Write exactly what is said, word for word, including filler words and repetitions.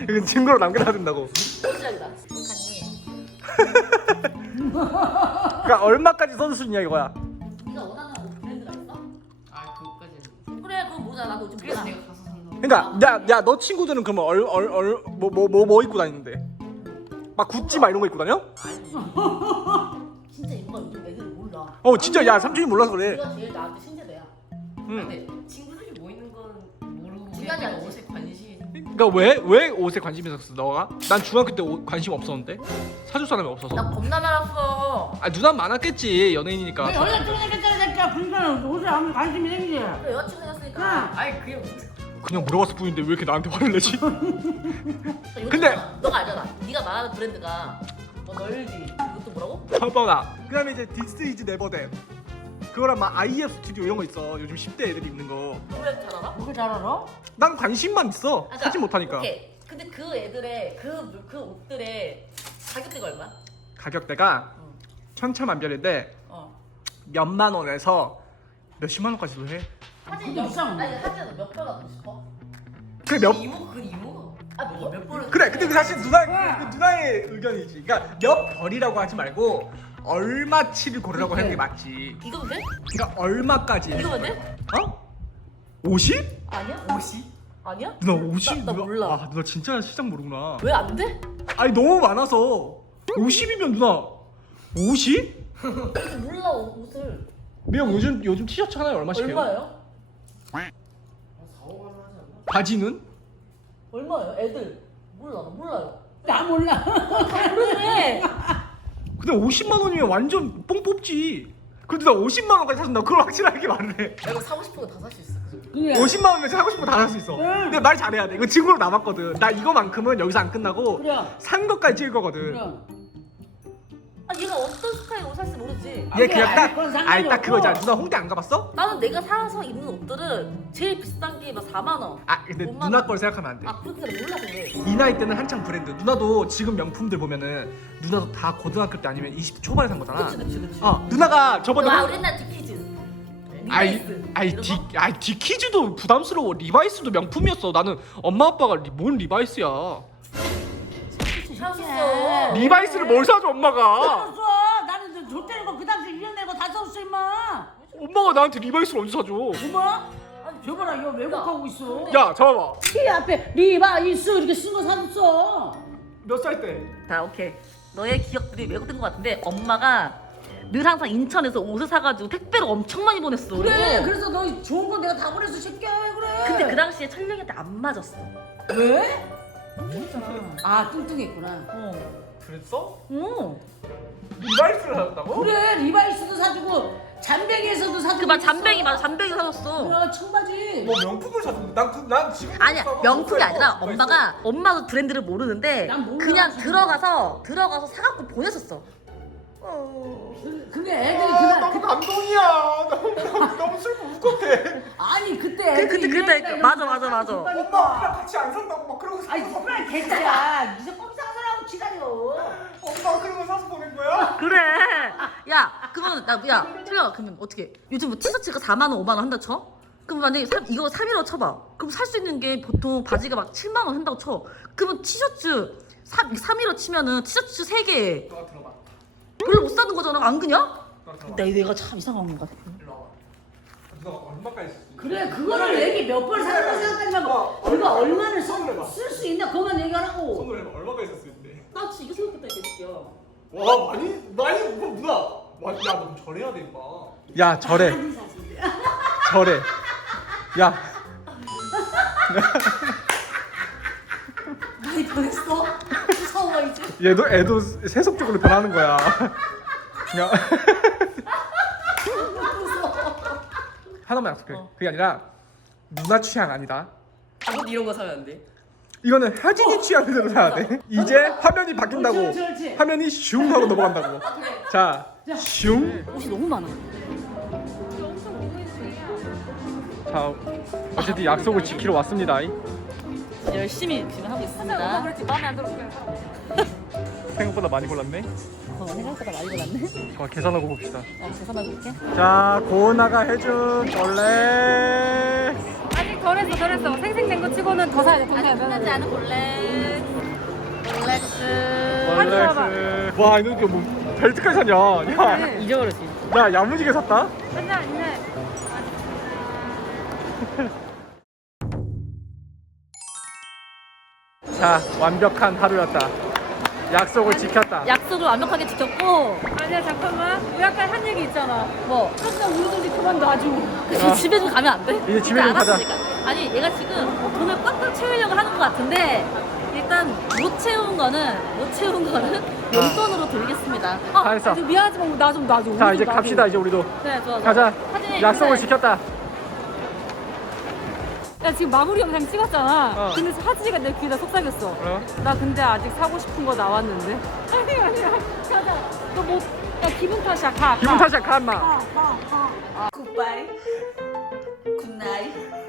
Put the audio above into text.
이건 증거로 남겨놔야 된다고. 시작이다. 그러니까 얼마까지 선수냐 이거야. 네가 원하는 브랜드가 있어? 아 그거까지는. 그래 그건 모르잖아. 나도 지금 그래서 몰라. 내가 가서 산다. 그러니까 야야 너 친구들은 그러면 얼얼얼뭐 뭐 뭐 뭐 입고 다니는데? 막 구찌 막 이런 거 입고 다녀? 아니. 진짜 이거 요즘 애들 몰라. 어 진짜 야 삼촌이 몰라서 그래. 네가 제일 나한테 신세대야. 응. 근데 친구들이 뭐 있는 건 모르고 중요하지 그냥 않지. 옷에 관심이. 그러니까 왜 왜 옷에 관심이 있었어 너가? 난 중학교 때 옷 관심 없었는데 사줄 사람이 없어서. 나 겁나 많았어. 아 누나 많았겠지 연예인이니까. 내 여자 쪽이겠잖아 새끼야. 그러니까 옷에 아무 관심이 생기지. 그래 여자친구 생겼으니까. 아니 그게 무슨. 그냥 물어봤을 뿐인데 왜 이렇게 나한테 화를 내지? 근데 근데- 너가 알잖아. 네가 말하는 브랜드가 뭐 널디 이것도 뭐라고? 터보나. 그다음에 이제 This is never them. 그거랑 막 아이에프 스튜디오 이런 거 있어. 요즘 십 대 애들이 입는 거. 그 브랜드 잘 알아? 뭐가 잘 알아? 난 관심만 있어. 그러니까, 사진 못하니까. 오케이. 근데 그 애들의 그, 그 옷들의 가격대가 얼마? 가격대가 어. 천차만별인데 어. 몇만 원에서 몇십만 원까지도 해. 사진 그게 몇 비싼 아니 사진은 몇 벌 갖고 싶어? 그래 몇 이모 그 이모. 아 뭐? 몇 벌을. 그래 근데 그 사실 누나 그 누나의 의견이지. 그러니까 몇 벌이라고 하지 말고 얼마치를 고르라고 하는 게 맞지. 이거면 돼? 그러니까 얼마까지? 이거면 돼? 어? 오십? 아니야? 옷이? 아니야? 누나 오십? 나- 나 누나- 몰라. 아 누나 진짜 시장 모르구나. 왜 안 돼? 아니 너무 많아서 오십이면 누나 오십? 몰라 옷을 미영 요즘 요즘 티셔츠 하나에 얼마씩 해요? 얼마예요? 사오만 원 하지 않나? 바지는? 얼마예요? 애들 몰라 나 몰라요. 나 몰라. 모르네. 근데 오십만 원이면 완전 뽕 뽑지. 근데 나 오십만 원까지 사준다. 그걸 확실하게 말을 해. 내가 사고 싶은 거 다 살 수 있어. 그래. 오십만 원이면 사고 싶은 거 다 살 수 있어. 응. 근데 말 잘해야 돼. 이거 증거로 남았거든. 나 이거만큼은 여기서 안 끝나고 그래. 산 것까지 찍을 거거든. 그래. 아 얘가 어떤 스타일 옷 살지 모르지. 얘 그냥 아니, 딱, 그건 상관이 아니 딱 없고. 그거잖아. 누나 홍대 안 가봤어? 나는 내가 사서 입는 옷들은 제일 비싼 게 막 사만 원. 아 근데 오만 누나 원. 걸 생각하면 안 돼. 아 그렇게 잘 몰라 그래. 이 나이 때는 한창 브랜드. 누나도 지금 명품들 보면은 누나도 다 고등학교 때 아니면 이십 대 초반에 산 거잖아. 그치 그치 그치. 어 누나가 저번에 아 홍- 우리 옛날 디키즈. 아이 리바이스. 아이 이런 디 거? 아이 디키즈도 부담스러워. 리바이스도 명품이었어. 나는 엄마 아빠가 리, 뭔 리바이스야. 샀었어. 리바이스를 뭘 사줘 엄마가? 썼어. 나는 저 줬다는 거 그 당시 일 년 내고 다 썼어 임마. 엄마가 나한테 리바이스를 언제 사줘? 뭐야? 아니 저거라 이거 왜곡하고 있어. 야 잠깐만. 키 앞에 리바이스 이렇게 쓴 거 사줬어. 몇 살 때? 자 오케이. 너의 기억들이 왜곡된 것 같은데 엄마가 늘 항상 인천에서 옷을 사가지고 택배로 엄청 많이 보냈어. 그래. 그래서 너 좋은 거 내가 다 보냈어 새끼야 왜 그래? 근데 그 당시에 철령이한테 안 맞았어. 왜? 아 뚱뚱했구나. 어. 그랬어? 어. 리바이스를 사줬다고? 그래 리바이스도 사주고 잠뱅이에서도 사주고. 그막 잠뱅이 맞아. 잠뱅이 사줬어. 그래 청바지. 뭐 명품을 사줬는데 난, 그, 난 지금 아니야 명품이 아니라 뭐 엄마가 엄마도 브랜드를 모르는데 난 몰라, 그냥 지금. 들어가서 들어가서 사갖고 보냈었어. 어. 그- 근데 애들이 아, 그날 너무 그, 감동이야. 너무, 너무 슬퍼 울컥해. 아니 그때 그- 애들이 그때- 일 그때 년이나 맞아, 이런 맞아, 거 맞아. 사고 엄마 싶다니까. 우리랑 같이 안 산다고 막 그러고 아니 사서 정말 개짜야. 이제 꼭 상사라고 기다려. 엄마 그런 거 사서 보낸 거야? 그래. 야 그러면 나야 틀려 그러면 어떻게? 요즘 뭐 티셔츠가 사만 원, 오만 원 한다 쳐? 그럼 만약에 삼- 이거 삼 일로 쳐봐. 그럼 살 수 있는 게 보통 바지가 막 칠만 원 한다고 쳐. 그러면 티셔츠 삼 일로 치면은 티셔츠 세 개 너가 들어봐. 별로 못 사는 거잖아. 안 그냐? 너가 들어봐. 내 내가 참 이상한 것 같아. 일로 와봐. 누가 얼마까지 썼어? 그래 그거를 얘기 몇 번 사는 거 생각하지 말고 우리가 얼마를 손을 해봐. 쓸 수 있나 그것만 얘기하라고. 손으로 해봐. 얼마까지 썼을 때? 나 진짜 이거 생각했다 이 새끼야. 와 많이 많이 그럼 누나. 와, 야 너 절해야 돼 임마. 야 절해. 절해. 야. 많이 변했어? 무서워 이제. 얘도 애도 세속적으로 변하는 거야. 그냥 하나만 약속해. 어. 그게 아니라 누나 취향 아니다. 옷 이런 거 사면 안 돼? 이거는 혜진이 취향대로 사야 돼. 이제 화면이 바뀐다고. 옳지, 옳지, 옳지. 화면이 슝 하고 넘어간다고. 자, 슝. 옷이 너무 많아. 자, 어쨌든 약속을 지키러 왔습니다. 열심히 지금 하고 있습니다. 그렇지 마음에 안 들어. 생각보다 많이 골랐네. 어, 생각보다 많이 골랐네. 잠깐 계산하고 봅시다. 어, 계산하고 올게. 자, 고은아가 해준 원래 아직 덜했어 덜했어 생생된 거 치고는 더 사야 돼더 사야 돼 끝나지 않은 볼래. 와 이거 이거 뭐 벨트까지 샀냐? 야, 잊어버렸지. 야 야무지게 샀다. 하나 있네. 자 완벽한 하루였다. 약속을 지켰다. 약속을 완벽하게 지켰고 아니야 잠깐만. 우리 아까 한 얘기 있잖아. 뭐 항상 우리 돈이 그만 놔줘. 그 아. 집에 좀 가면 안 돼? 이제 집에 좀 가자. 알았으니까. 아니 얘가 지금 돈을 꽉꽉 채우려고 하는 것 같은데 일단 못 채운 거는 못 채운 거는 용돈으로 드리겠습니다. 다 했어. 아, 미안하지만 나 좀 놔줘. 자 우리 이제 좀 갑시다. 이제 우리도 그래 좋아 좋아. 가자. 사진에 약속을 인사해. 지켰다. 야 지금 마무리 영상 찍었잖아. 어. 근데 하진이가 내 귀에다 속삭였어. 어? 나 근데 아직 사고 싶은 거 나왔는데. 아니 아니야. 가자. 너 뭐? 야 기분 탓이야. 가. 기분 가. 탓이야 가 인마. 가. 가. 가. 굿바이 굿나잇